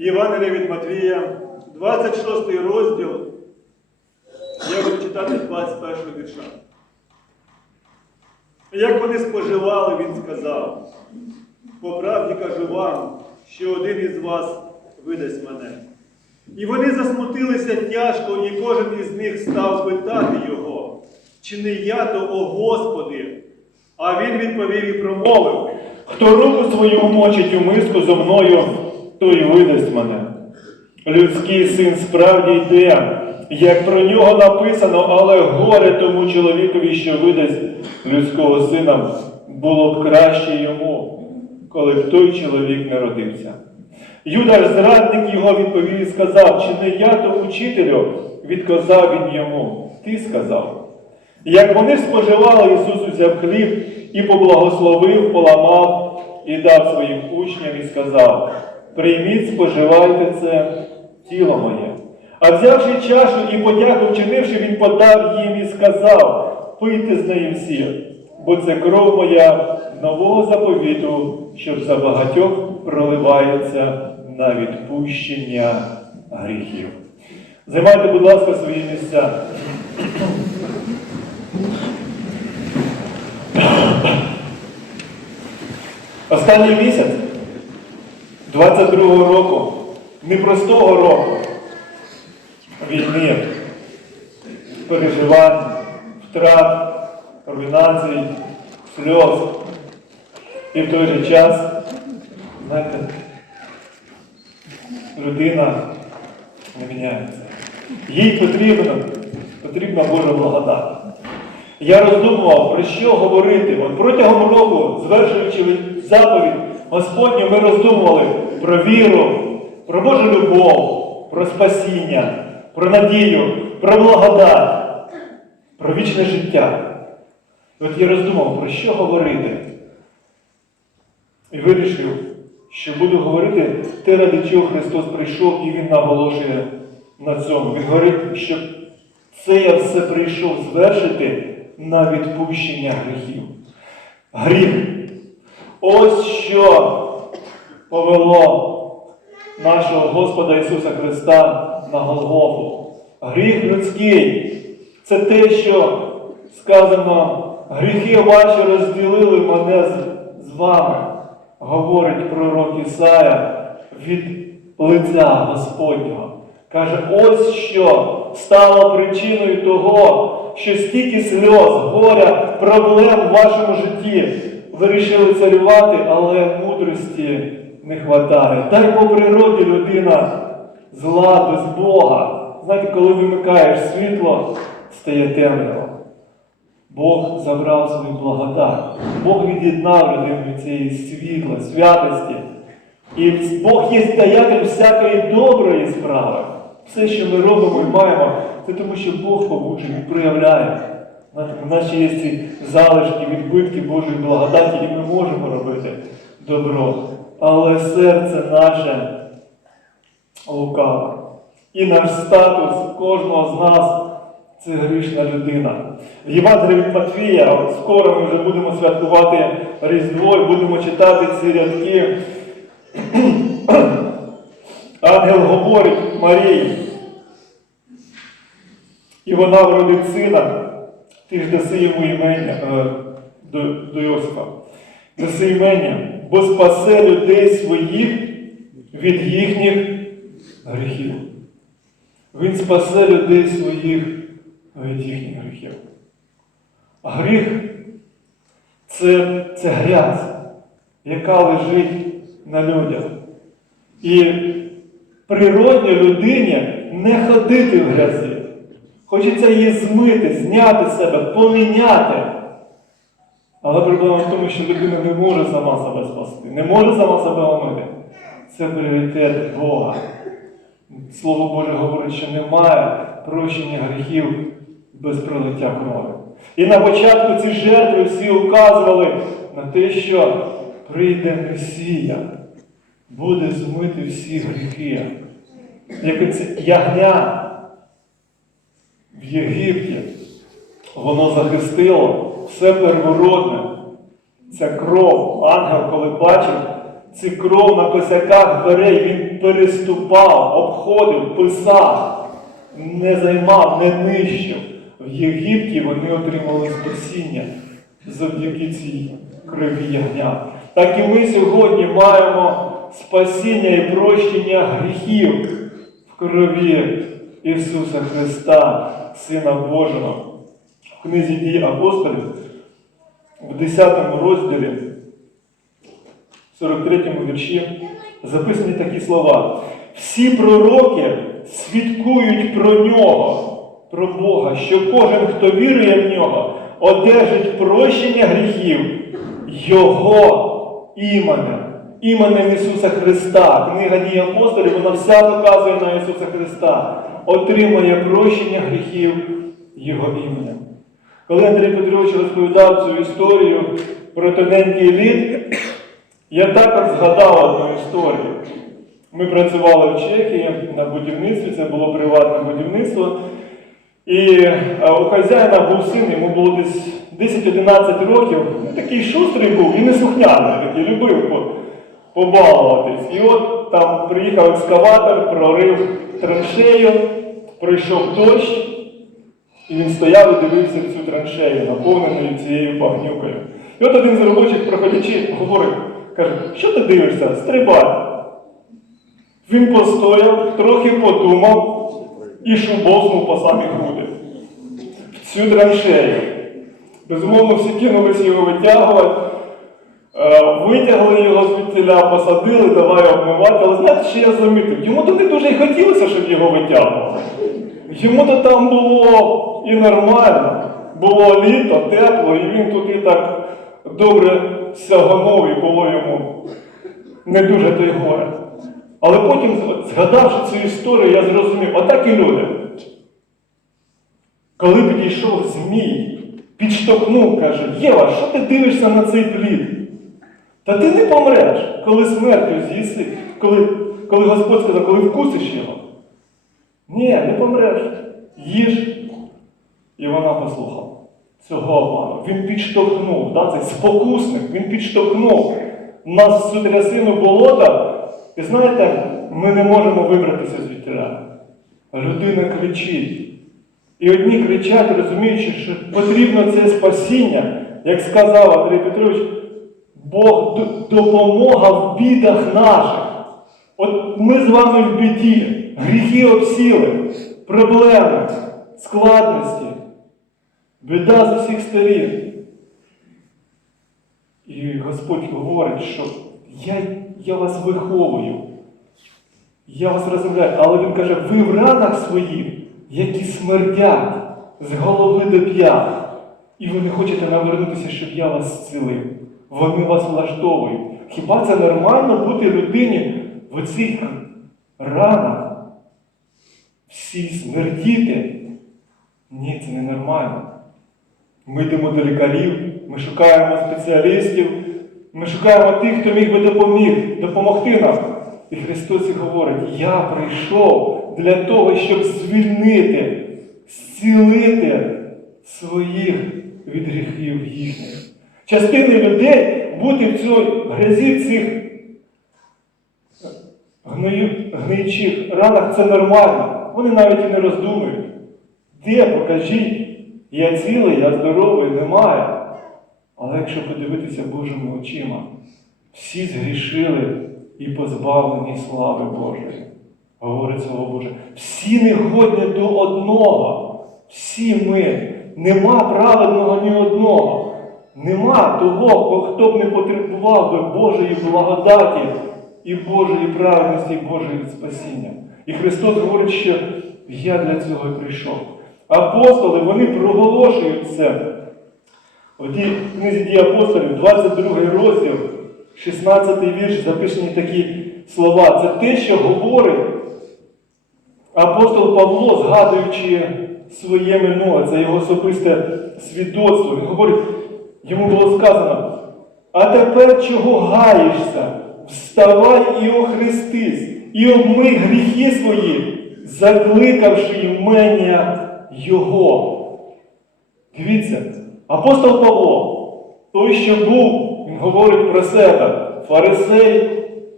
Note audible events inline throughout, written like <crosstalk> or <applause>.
Євангелія від Матвія, 26 розділ. Я буду читати 21 вірша. Як вони споживали, він сказав, по правді кажу вам, що один із вас видасть мене. І вони засмутилися тяжко, і кожен із них став питати його, чи не я то, о Господи? А він відповів і промовив. Хто руку свою вмочить у миску зо мною, той видасть мене. Людський син справді йде, як про нього написано, але горе тому чоловікові, що видасть людського сина, було б краще йому, коли б той чоловік не родився. Юдаш, зрадник його відповів і сказав, чи не я то учителю, відказав він йому, ти сказав. Як вони споживали, Ісус узяв хліб і поблагословив, поламав і дав своїм учням і сказав: Прийміть, споживайте це тіло моє. А взявши чашу і подяку вчинивши, він подав їм і сказав: Пийте з неї всі, бо це кров моя нового заповіту, щоб за багатьох проливається на відпущення гріхів. Займайте, будь ласка, свої місця. Останній місяць 22-го року, непростого року, війни, переживань, втрат, руйнацій, сльоз. І в той же час, знаєте, людина не міняється. Їй потрібно, потрібна Божа благодать. Я роздумував, про що говорити. От протягом року, звершуючи заповідь Господню, ми роздумували про віру, про Божу любов, про спасіння, про надію, про благодать, про вічне життя. І от я роздумав, про що говорити. І вирішив, що буду говорити те, ради чого Христос прийшов, і Він наголошує на цьому. Він говорить, що це я все прийшов звершити на відпущення гріхів. Гріх. Ось що повело нашого Господа Ісуса Христа на Голгофу. Гріх людський. Це те, що сказано, гріхи ваші розділили мене з, вами, говорить пророк Ісая від лиця Господнього. Каже, ось що стало причиною того, що стільки сльоз, горя, проблем в вашому житті вирішили царювати, але мудрості не вистачає. Та й по природі людина зла без Бога. Знаєте, коли вимикаєш світло, стає темно. Бог забрав свою благодать. Бог від'єднав людину від цієї світла, святості. І Бог є даятель всякої доброї справи. Все, що ми робимо і маємо, це тому, що Бог побуджений, проявляє. У нас ще є ці залишки, відбитки Божої благодаті, і ми можемо робити добро. Але серце наше лукаве. І наш статус кожного з нас це грішна людина. В Євангелії від Матвія, от скоро ми вже будемо святкувати Різдво і будемо читати ці рядки. <clears throat> Ангел говорить Марії, і вона вродить сина, ти ж даси йому імення е, до, до Йосифа. Даси імення, бо спасе людей своїх від їхніх гріхів. Він спасе людей своїх від їхніх гріхів. А гріх це, це грязь, яка лежить на людях. І природньо людині не ходити в грязі. Хочеться її змити, зняти з себе, поміняти. Але проблема в тому, що людина не може сама себе спасти, не може сама себе омити. Це пріоритет Бога. Слово Боже говорить, що немає прощення гріхів без пролиття крові. І на початку ці жертви всі указували на те, що прийде Месія, буде змити всі гріхи. Як це ягня в Єгипті, воно захистило все первородне. Ця кров, ангел, коли бачив ці кров на косяках дверей він переступав, обходив, писав, не займав, не нищив. В Єгипті вони отримали спасіння завдяки цій крові ягня. Так і ми сьогодні маємо спасіння і прощення гріхів в крові Ісуса Христа, Сина Божого. В книзі дій апостолів в 10 розділі, 43 вірші, записані такі слова. Всі пророки свідкують про нього, про Бога, що кожен, хто вірує в нього, одержить прощення гріхів Його іменем, іменем Ісуса Христа. Книга дій апостолів, вона вся показує на Ісуса Христа, отримує прощення гріхів Його іменем. Коли Андрій Петрович розповідав цю історію про тоненький лід, я також згадав одну історію. Ми працювали в Чехії на будівництві, це було приватне будівництво. І е, у хазяїна був син, йому було десь 10-11 років. Він такий шустрий був і неслухняний, такий любив побалуватись. І от там приїхав екскаватор, прорив траншею, пройшов дощ, і він стояв і дивився цю траншею, наповнену цією багнюкою. І от один з робочих, проходячи, говорить, каже, що ти дивишся? Стрибай. Він постояв, трохи подумав і шубовснув по самі груди. В цю траншею. Безумовно, всі кинулись його витягувати. Е, Витягли його звідтіля, посадили, давай обмивати. Але знаєте, що я замітив? Йому то не дуже й хотілося, щоб його витягували. Йому то там було і нормально. Було літо, тепло, і він туди так добре сяганув і було йому не дуже то й горе. Але потім, згадавши цю історію, я зрозумів, отак і люди. Коли підійшов Змій, підштовхнув, каже, Єва, що ти дивишся на цей плід? Та ти не помреш, коли смертю з'їси, коли, коли Господь сказав, коли вкусиш його. Ні, не помреш. Їж. І вона послухала цього обману. Він підштовхнув, да, цей спокусник, він підштовхнув нас в цю болота. І знаєте, ми не можемо вибратися звідти. Людина кричить. І одні кричать, розуміючи, що потрібно це спасіння, як сказав Андрій Петрович, Бог допомога в бідах наших. От ми з вами в біді, гріхи обсіли, проблеми, складності, біда з усіх сторін. І Господь говорить, що я, я вас виховую, я вас розумляю, але Він каже, ви в ранах своїх, які смердять з голови до п'ят, і ви не хочете навернутися, щоб я вас зцілив. Вони вас влаштовують. Хіба це нормально бути людині в оцих ранах? Всі смердіти? Ні, це не нормально. Ми йдемо до лікарів, ми шукаємо спеціалістів, ми шукаємо тих, хто міг би допоміг, допомогти нам. І Христос і говорить, я прийшов для того, щоб звільнити, зцілити своїх від гріхів їхніх. Частини людей бути в цій грязі в цих гниючих ранах це нормально. Вони навіть і не роздумують. Де покажіть, я цілий, я здоровий, немає. Але якщо подивитися Божими очима, всі згрішили і позбавлені слави Божої. Говорить Слово Боже. Всі негодні до одного. Всі ми. Нема праведного ні одного. Нема того, хто б не потребував би Божої благодаті і Божої праведності, і Божої спасіння. І Христос говорить, що я для цього і прийшов. Апостоли, вони проголошують це. В книзі дії апостолів, 22 розділ, 16 вірш, записані такі слова. Це те, що говорить апостол Павло, згадуючи своє минуле, це його особисте свідоцтво. Він говорить, йому було сказано, а тепер чого гаєшся? Вставай і охрестись, і обмий гріхи свої, закликавши імення Його. Дивіться, апостол Павло, той, що був, він говорить про себе, фарисей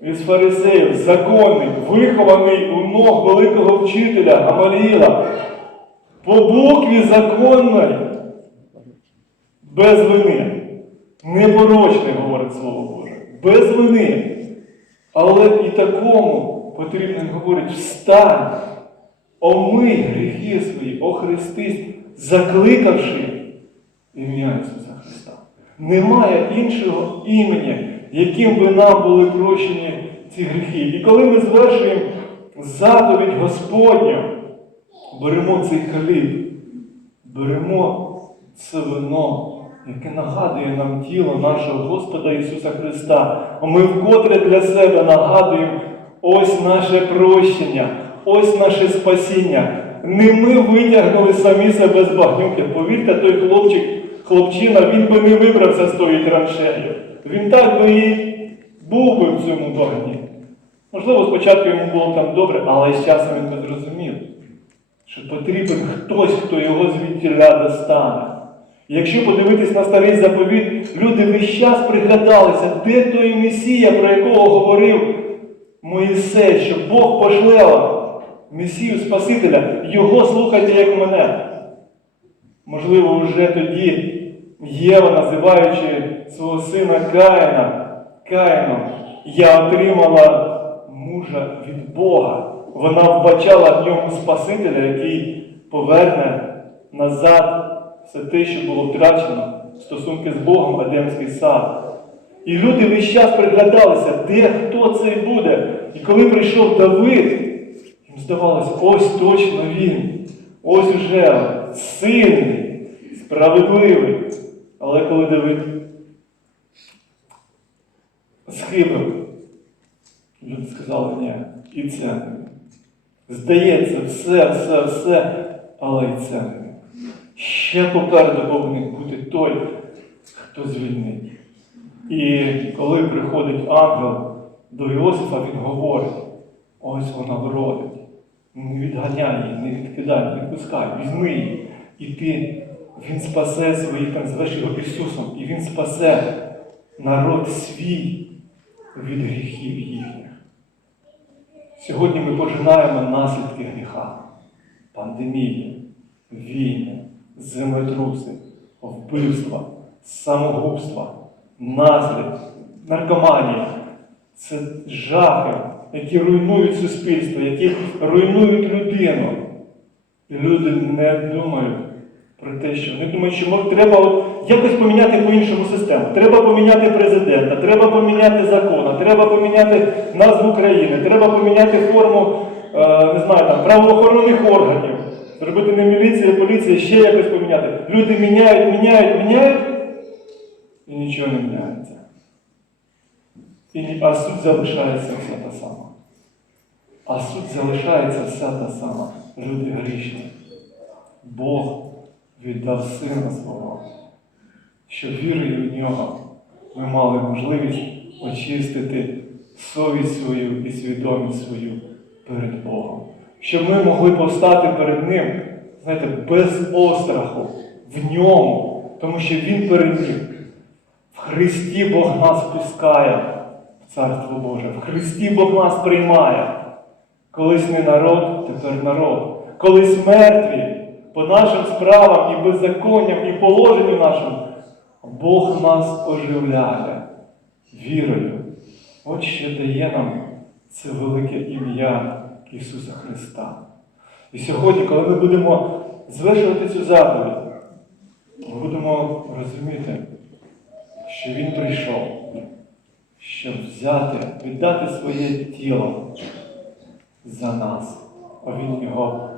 із фарисеїв, законний, вихований у ног великого вчителя Гамаліїла, по букві законної, без вини. Непорочний, говорить Слово Боже, без вини. Але і такому потрібно, говорить, встань, омий гріхи свої, охрестись, закликавши ім'я Ісуса Христа. Немає іншого імені, яким би нам були прощені ці гріхи. І коли ми звершуємо заповідь Господню, беремо цей хліб, беремо це вино, яке нагадує нам тіло нашого Господа Ісуса Христа. Ми вкотре для себе нагадуємо ось наше прощення, ось наше спасіння. Не ми витягнули самі себе з багнюки. Повірте, той хлопчик, хлопчина, він би не вибрався з тої траншеї. Він так би і був би в цьому багні. Можливо, спочатку йому було там добре, але з часом він би зрозумів, що потрібен хтось, хто його звідтіля достане. Якщо подивитись на старий заповіт, люди весь час приглядалися, де той Месія, про якого говорив Моїсей, що Бог пошле Месію Спасителя, його слухайте, як мене. Можливо, вже тоді Єва, називаючи свого сина Каїна, Каїном, я отримала мужа від Бога. Вона вбачала в ньому Спасителя, який поверне назад все те, що було втрачено, стосунки з Богом, Едемський сад. І люди весь час приглядалися, де хто цей буде. І коли прийшов Давид, їм здавалося, ось точно він, ось уже сильний, справедливий. Але коли Давид схибив, люди сказали, ні, і це. Здається, все, все, все, але і це. Ще попереду повинен бути той, хто звільнить. І коли приходить ангел до Іосифа, він говорить, ось вона вродить. Не відганяй її, не відкидай, не відпускай, візьми її. І ти, він спасе своїх, там звеш його Ісусом, і він спасе народ свій від гріхів їхніх. Сьогодні ми пожинаємо наслідки гріха, пандемії, війни, землетруси, вбивства, самогубства, наслідки, наркоманії. Це жахи, які руйнують суспільство, які руйнують людину. І люди не думають про те, що вони думають, що треба якось поміняти по-іншому систему. Треба поміняти президента, треба поміняти закон, треба поміняти назву країни, треба поміняти форму е, не знаю, там, правоохоронних органів. Зробити не міліція, поліція, ще якось поміняти. Люди міняють, міняють, міняють, і нічого не міняється. І, а суть залишається вся та сама. А суть залишається вся та сама. Люди грішні. Бог віддав Сина свого, щоб вірою в нього ми мали можливість очистити совість свою і свідомість свою перед Богом. Щоб ми могли повстати перед Ним, знаєте, без остраху, в ньому, тому що Він переміг. В Христі Бог нас пускає в Царство Боже. В Христі Бог нас приймає. Колись не народ, тепер народ. Колись мертві по нашим справам і беззаконням, і положенню нашим, Бог нас оживляє вірою. От що дає нам це велике ім'я Ісуса Христа. І сьогодні, коли ми будемо звершувати цю заповідь, ми будемо розуміти, що Він прийшов, щоб взяти, віддати своє тіло за нас, а Він його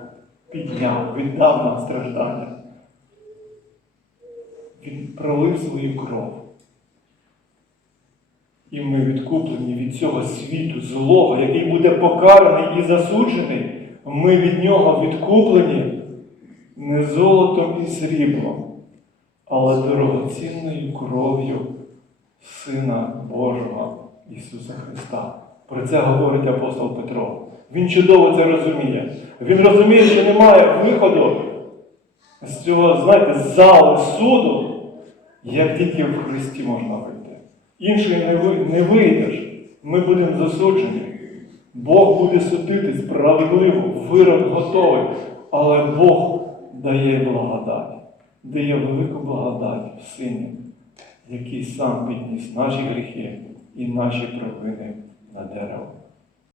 підняв, віддав нам страждання. Він пролив свою кров. І ми відкуплені від цього світу злого, який буде покараний і засуджений. Ми від нього відкуплені не золотом і сріблом, але дорогоцінною кров'ю Сина Божого Ісуса Христа. Про це говорить апостол Петро. Він чудово це розуміє. Він розуміє, що немає виходу з цього, знаєте, залу суду, як тільки в Христі можна вийти. Іншої не, ви, не вийдеш. ми будемо засуджені. Бог буде судити справедливо, вирок готовий, але Бог дає благодать, дає велику благодать в Сині, який сам підніс наші гріхи і наші провини на дерево.